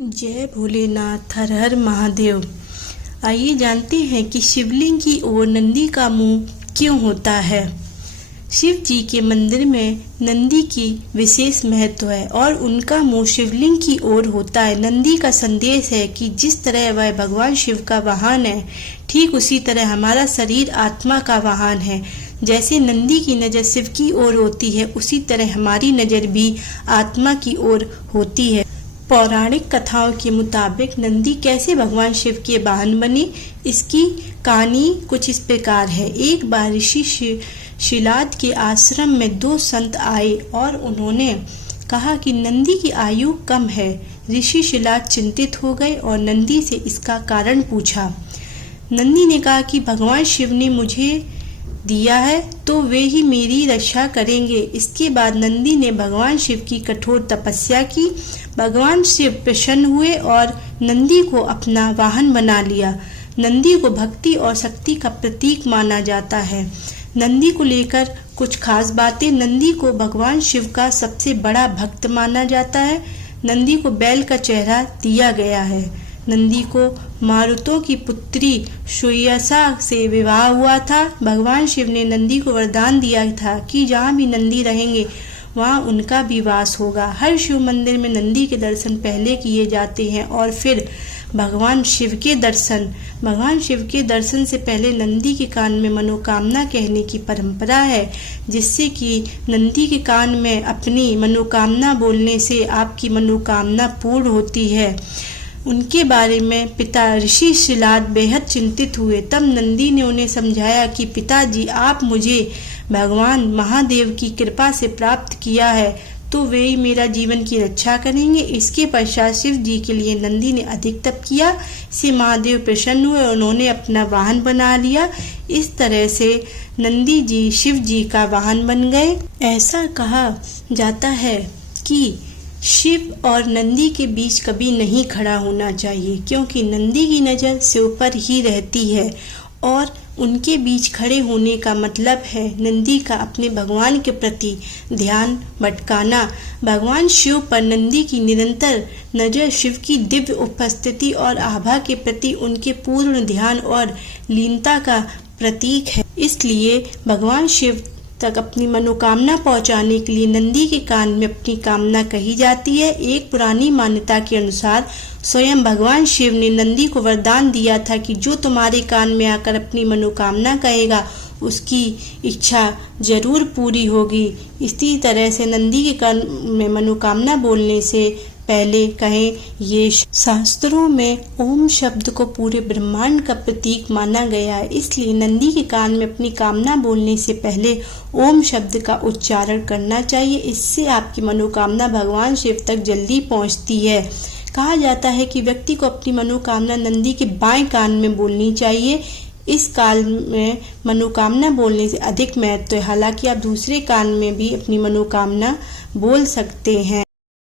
जय भोलेनाथ, हर हर महादेव। आइए जानते हैं कि शिवलिंग की ओर नंदी का मुंह क्यों होता है। शिव जी के मंदिर में नंदी की विशेष महत्व है और उनका मुंह शिवलिंग की ओर होता है। नंदी का संदेश है कि जिस तरह वह भगवान शिव का वाहन है, ठीक उसी तरह हमारा शरीर आत्मा का वाहन है। जैसे नंदी की नज़र शिव की ओर होती है, उसी तरह हमारी नज़र भी आत्मा की ओर होती है। पौराणिक कथाओं के मुताबिक नंदी कैसे भगवान शिव के वाहन बने, इसकी कहानी कुछ इस प्रकार है। एक बार ऋषि शिलाद के आश्रम में दो संत आए और उन्होंने कहा कि नंदी की आयु कम है। ऋषि शिलाद चिंतित हो गए और नंदी से इसका कारण पूछा। नंदी ने कहा कि भगवान शिव ने मुझे दिया है तो वे ही मेरी रक्षा करेंगे। इसके बाद नंदी ने भगवान शिव की कठोर तपस्या की। भगवान शिव प्रसन्न हुए और नंदी को अपना वाहन बना लिया। नंदी को भक्ति और शक्ति का प्रतीक माना जाता है। नंदी को लेकर कुछ खास बातें। नंदी को भगवान शिव का सबसे बड़ा भक्त माना जाता है। नंदी को बैल का चेहरा दिया गया है। नंदी को मारुतों की पुत्री सुयसा से विवाह हुआ था। भगवान शिव ने नंदी को वरदान दिया था कि जहाँ भी नंदी रहेंगे वहाँ उनका भी वास होगा। हर शिव मंदिर में नंदी के दर्शन पहले किए जाते हैं और फिर भगवान शिव के दर्शन। भगवान शिव के दर्शन से पहले नंदी के कान में मनोकामना कहने की परंपरा है, जिससे कि नंदी के कान में अपनी मनोकामना बोलने से आपकी मनोकामना पूर्ण होती है। उनके बारे में पिता ऋषि शिलाद बेहद चिंतित हुए। तब नंदी ने उन्हें समझाया कि पिताजी, आप मुझे भगवान महादेव की कृपा से प्राप्त किया है तो वे ही मेरा जीवन की रक्षा करेंगे। इसके पश्चात शिव जी के लिए नंदी ने अधिक तप किया। इससे महादेव प्रसन्न हुए और उन्होंने अपना वाहन बना लिया। इस तरह से नंदी जी शिव जी का वाहन बन गए। ऐसा कहा जाता है कि शिव और नंदी के बीच कभी नहीं खड़ा होना चाहिए, क्योंकि नंदी की नज़र शिव पर ही रहती है और उनके बीच खड़े होने का मतलब है नंदी का अपने भगवान के प्रति ध्यान भटकाना। भगवान शिव पर नंदी की निरंतर नज़र शिव की दिव्य उपस्थिति और आभा के प्रति उनके पूर्ण ध्यान और लीनता का प्रतीक है। इसलिए भगवान शिव तक अपनी मनोकामना पहुंचाने के लिए नंदी के कान में अपनी कामना कही जाती है। एक पुरानी मान्यता के अनुसार स्वयं भगवान शिव ने नंदी को वरदान दिया था कि जो तुम्हारे कान में आकर अपनी मनोकामना कहेगा उसकी इच्छा जरूर पूरी होगी। इसी तरह से नंदी के कान में मनोकामना बोलने से पहले कहें। ये शास्त्रों में ओम शब्द को पूरे ब्रह्मांड का प्रतीक माना गया है, इसलिए नंदी के कान में अपनी कामना बोलने से पहले ओम शब्द का उच्चारण करना चाहिए। इससे आपकी मनोकामना भगवान शिव तक जल्दी पहुंचती है। कहा जाता है कि व्यक्ति को अपनी मनोकामना नंदी के बाएं कान में बोलनी चाहिए। इस काल में मनोकामना बोलने से अधिक महत्व है। हालांकि आप दूसरे कान में भी अपनी मनोकामना बोल सकते हैं।